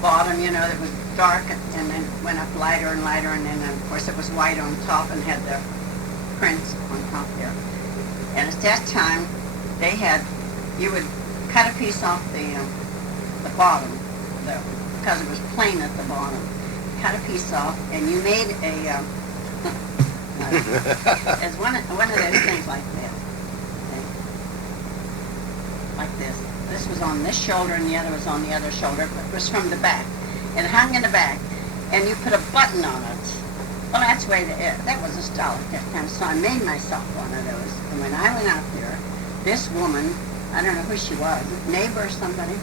bottom, you know, that was dark and then went up lighter and lighter, and then, of course, it was white on top and had the print on top there. And at that time, they had, you would cut a piece off the bottom, because it was plain at the bottom. Cut a piece off, and you made a, it's one of those things like this. Okay? Like this. This was on this shoulder, and the other was on the other shoulder, but it was from the back. And it hung in the back, and you put a button on it. Well, that's the way that was a style at that time, so I made myself one of those. And when I went out there, this woman, I don't know who she was, a neighbor or somebody,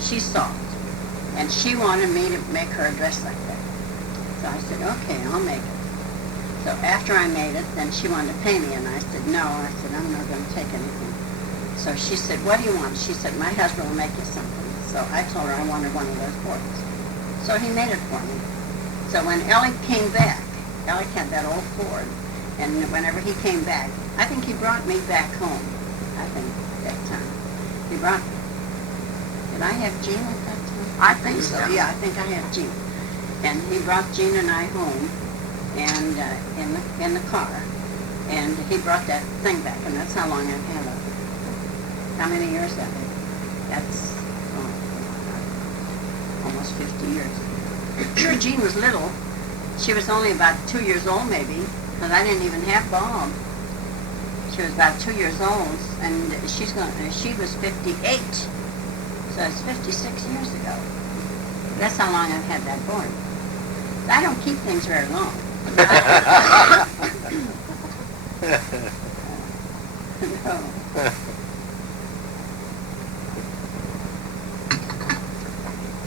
she saw it. And she wanted me to make her a dress like that. So I said, okay, I'll make it. So after I made it, then she wanted to pay me, and I said, no. I said, I'm not going to take anything. So she said, what do you want? She said, my husband will make you something. So I told her I wanted one of those boards. So he made it for me. So when Ellie came back, Ellie had that old Ford, and whenever he came back, I think he brought me back home, I think, that time. He brought, did I have Jean at that time? I think so. Yeah, I think I had Jean. And he brought Jean and I home, and in the car, and he brought that thing back, and that's how long I've had it. How many years that is? That's almost 50 years. Sure, Jean was little. She was only about 2 years old, maybe, because I didn't even have Bob. She was about 2 years old, and she was 58. So it's 56 years ago. That's how long I've had that board. I don't keep things very long. No.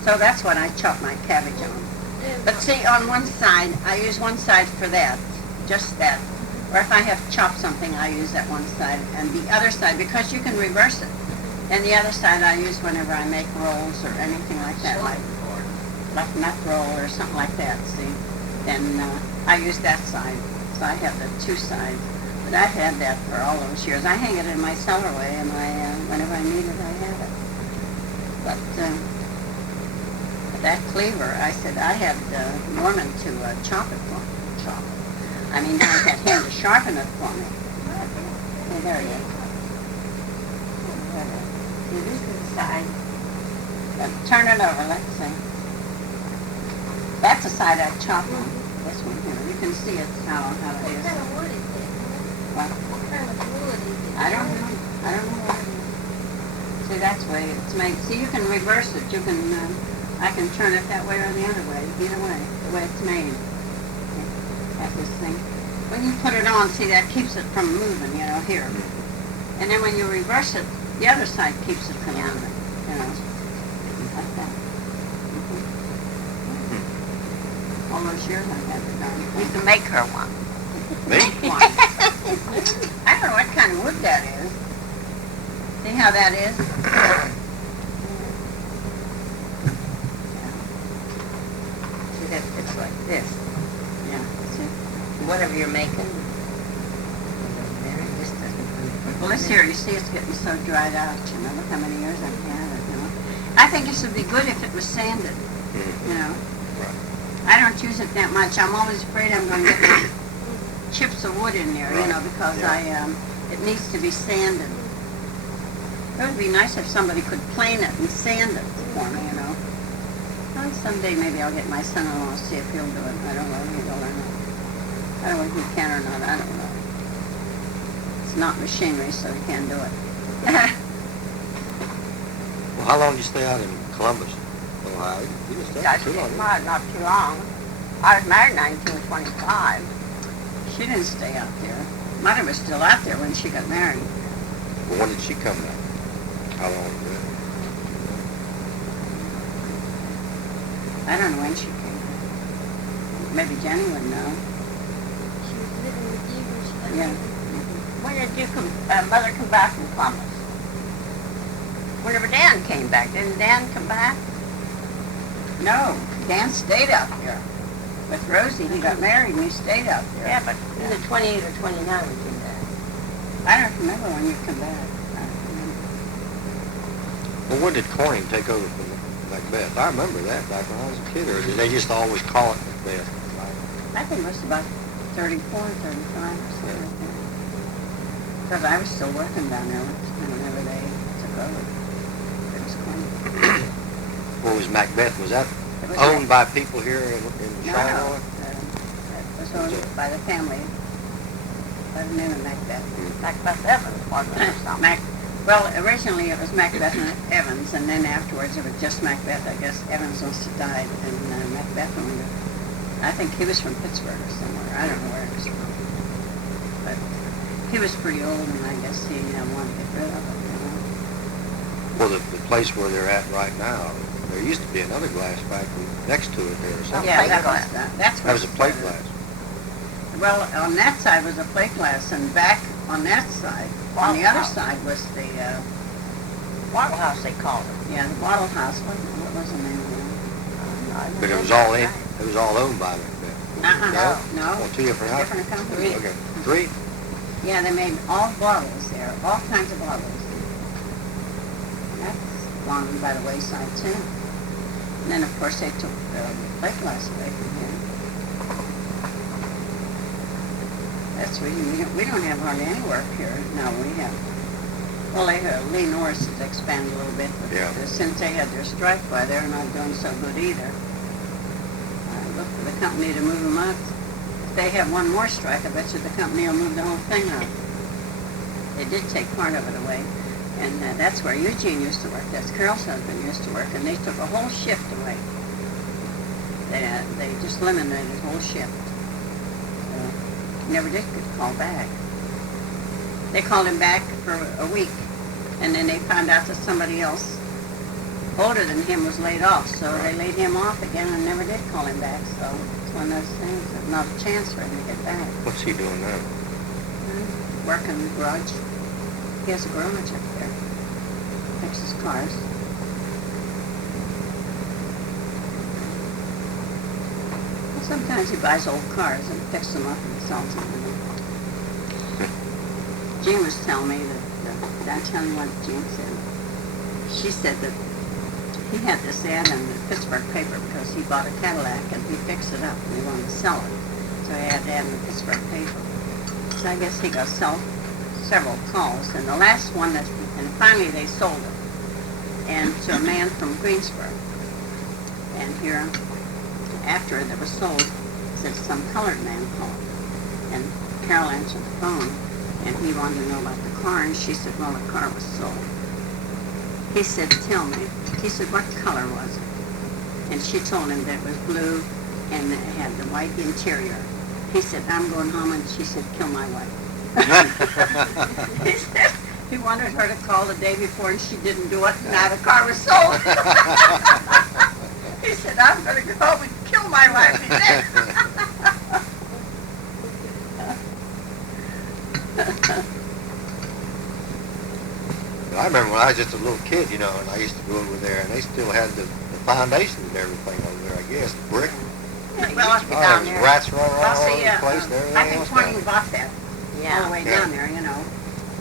So that's what I chop my cabbage on. But see, on one side, I use one side for that, just that. Or if I have chopped something, I use that one side. And the other side, because you can reverse it. And the other side I use whenever I make rolls or anything like that, like nut roll or something like that, see. Then I use that side. So I have the two sides. But I've had that for all those years. I hang it in my cellarway, and whenever I need it, I have it. But that cleaver, I said I had Norman to chop it for me. Chop it. I mean, I had him to sharpen it for me. Okay, there he is. See, this is the side. Turn it over, let's see. That's the side I chopped on. This one here. You can see it how it What is. kind of wood is it? What? What kind of wood is it? I don't know. I don't know what it is. See, that's the way it's made. See, you can reverse it. You can, I can turn it that way or the other way. Either way, the way it's made. That's this thing. When you put it on, see, that keeps it from moving, you know, here. And then when you reverse it, the other side keeps it from moving, you know, like that. All those years I've had it done. You can make her one. Me? One. I don't know what kind of wood that is. See how that is? Yeah. See, that it's like this. Yeah. See? Whatever you're making. This doesn't. Well, this here, you see, it's getting so dried out. You know, look how many years I've had it. You know, I think this would be good if it was sanded. Mhm. you know. Right. I don't use it that much. I'm always afraid I'm going to get chips of wood in there, you know, Right. because Yeah. it needs to be sanded. It would be nice if somebody could plane it and sand it for me, you know. Well, someday maybe I'll get my son-in-law to see if he'll do it. I don't know if he will or not. I don't know if he can or not. I don't know. It's not machinery, so he can't do it. Well, how long did you stay out in Columbus, Ohio? You didn't stay I out too long, did you? not too long. I was married in 1925. She didn't stay out there. Mother was still out there when she got married. Well, when did she come back? How long was that? I don't know when she came. Maybe Jenny would know. She was living with you when she got Yeah. married. When did Mother come back from Columbus? Whenever Dan came back. Didn't Dan come back? No, Dan stayed out there. With Rosie, he got married and he stayed out there. Yeah, but either 28 or 29 we came back. I don't remember when you come back. I don't remember. Well, when did Corning take over from Macbeth? I remember that back when I was a kid. Or did they just always call it Macbeth? I think it was about 34, 35 or something like that. Because I was still working down there whenever they took over. It was Corning. What was Macbeth? Was that It was owned by people here in No, Charlotte? it was owned by the family, by the name of Macbeth. Macbeth Evans wasn't it or something? Well, originally it was Macbeth and Evans, and then afterwards it was just Macbeth. I guess Evans must have died, and Macbeth owned it. I think he was from Pittsburgh or somewhere. I don't know where he was from. But he was pretty old, and I guess he wanted to get rid of it, you know. Well, the place where they're at right now, there used to be another glass factory next to it there or something. Yeah, plate that glass. that's That was a plate what it glass. is. Well, on that side was a plate glass, and back on that side, on the other side was the, Wattle House they called it. yeah, the bottle house. What was the name of it? But it was all in. It was all owned by Macbeth. Uh-huh. No. Well, two different houses. Different company. Okay. Three. Yeah, they made all bottles there, all kinds of bottles. That's gone by the wayside too. And then, of course, they took the plate glass away from here. That's really, we don't have hardly any work here. No, we have. Well, Lee Norris has expanded a little bit, but Yeah. since they had their strike, why, they're not doing so good either. I look for the company to move them up. If they have one more strike, I bet you the company will move the whole thing up. They did take part of it away. And that's where Eugene used to work. That's Carol's husband used to work. And they took a whole shift away. They just eliminated a whole shift. Never did get called back. They called him back for a week. And then they found out that somebody else older than him was laid off. So they laid him off again and never did call him back. So it's one of those things. There's not a chance for him to get back. What's he doing now? Working in the garage. He has a garage up there. Fixes cars. And sometimes he buys old cars and fixes them up and sells them. Jean was telling me that, did I tell you what Jean said? She said that he had this ad in the Pittsburgh paper because he bought a Cadillac and he fixed it up and he wanted to sell it. So he had that in the Pittsburgh paper. So I guess he got several calls, and the last one and finally they sold it, and to a man from Greensboro. And here, after it was sold, said some colored man called, and Carol answered the phone, and he wanted to know about the car, and she said, well, the car was sold. He said, tell me. He said, what color was it? And she told him that it was blue, and it had the white interior. He said, I'm going home, and she said, kill my wife. He said he wanted her to call the day before, and she didn't do it, and now the car was sold. He said, I'm going to go home and kill my wife, he said. I remember when I was just a little kid, you know, and I used to go over there, and they still had the foundations and everything over there, I guess, brick. Well, Be down There's there. rats running all Well, over see, the place and everything I think else. Twain bought that all the way Yeah. down there, you know,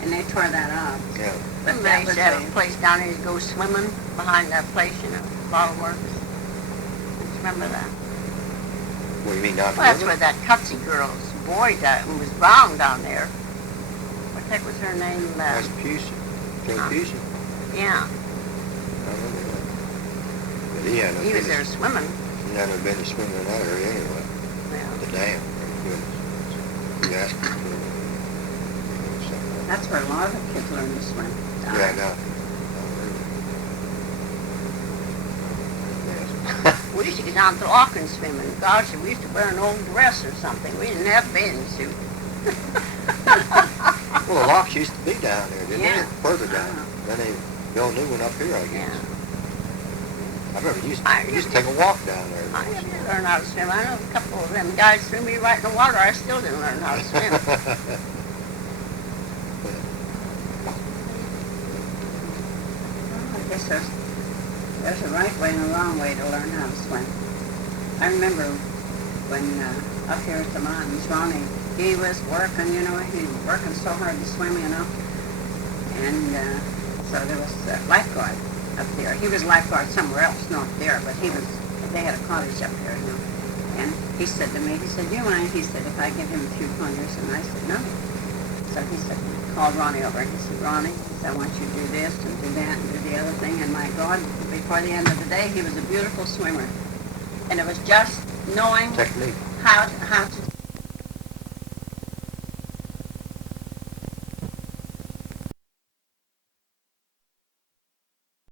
and they tore that up. Yeah. But They that used was to have a a, place down there to go swimming behind that place, you know, bottle works. remember that. What do you mean, not Well, that's river? where that Cutsy girl's boy who was brown down there. What the heck was her name? Rasputin. Joe Pusey. Yeah, I remember that. But he had no he was there business. swimming. He hadn't been to swim in that area anyway. Yeah. The dam. Oh, goodness. You asked him to. That's where a lot of kids learn to swim. Yeah, no. We used to get down to the lock and swim, and gosh, we used to wear an old dress or something. We didn't have a bathing suit. Well, the locks used to be down there, didn't Yeah. they? Further down. Uh-huh. Then they built a new one up here, I guess. Yeah. I remember you used I to take a walk down there. I didn't learn how to swim. I know a couple of them guys threw me right in the water. I still didn't learn how to swim. I guess there's a right way and a wrong way to learn how to swim. I remember when up here at the mountains, Ronnie, he was working, he was working so hard to swim, and so there was a lifeguard up there. He was a lifeguard somewhere else, not there, but they had a cottage up there, and he said to me, he said, "Do you mind?" He said, "if I give him a few pointers?" And I said, "No." So he said, called Ronnie over, and he said, "Ronnie, I want you to do this and do that and do the other thing." And my God, before the end of the day, he was a beautiful swimmer. And it was just knowing Technique. how to